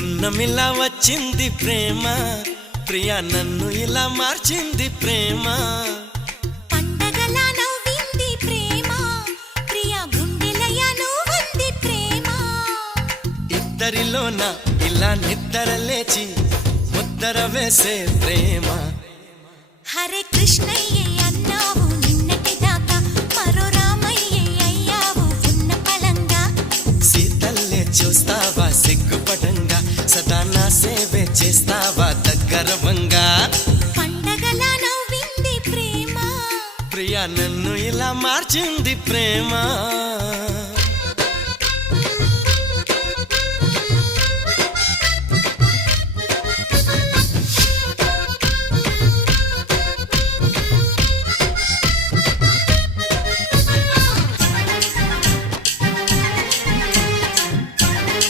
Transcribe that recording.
పున్నమిలా వచ్చింది ప్రేమ, ప్రియా నన్ను ఇలా మార్చింది ప్రేమ. పండగలా నవ్వింది ప్రేమ, ప్రియా గుండెలయ నువ్వుంది ప్రేమ. ఇద్దరిలోన ఇలా నిద్ర లేచి ముద్దర వేసే ప్రేమ. హరే కృష్ణయ్య అన్నావు నిన్నటి దాకా, మరో రామయ్య అయ్యావు ఉన్న పలంగా. సీతల్లే చూస్తావా సిగ్గుపడంగా, సదా నా సేవే చేస్తావా దగ్గరవంగా. పండగలా నవ్వింది ప్రేమ, ప్రియా నన్ను ఇలా మార్చింది ప్రేమ.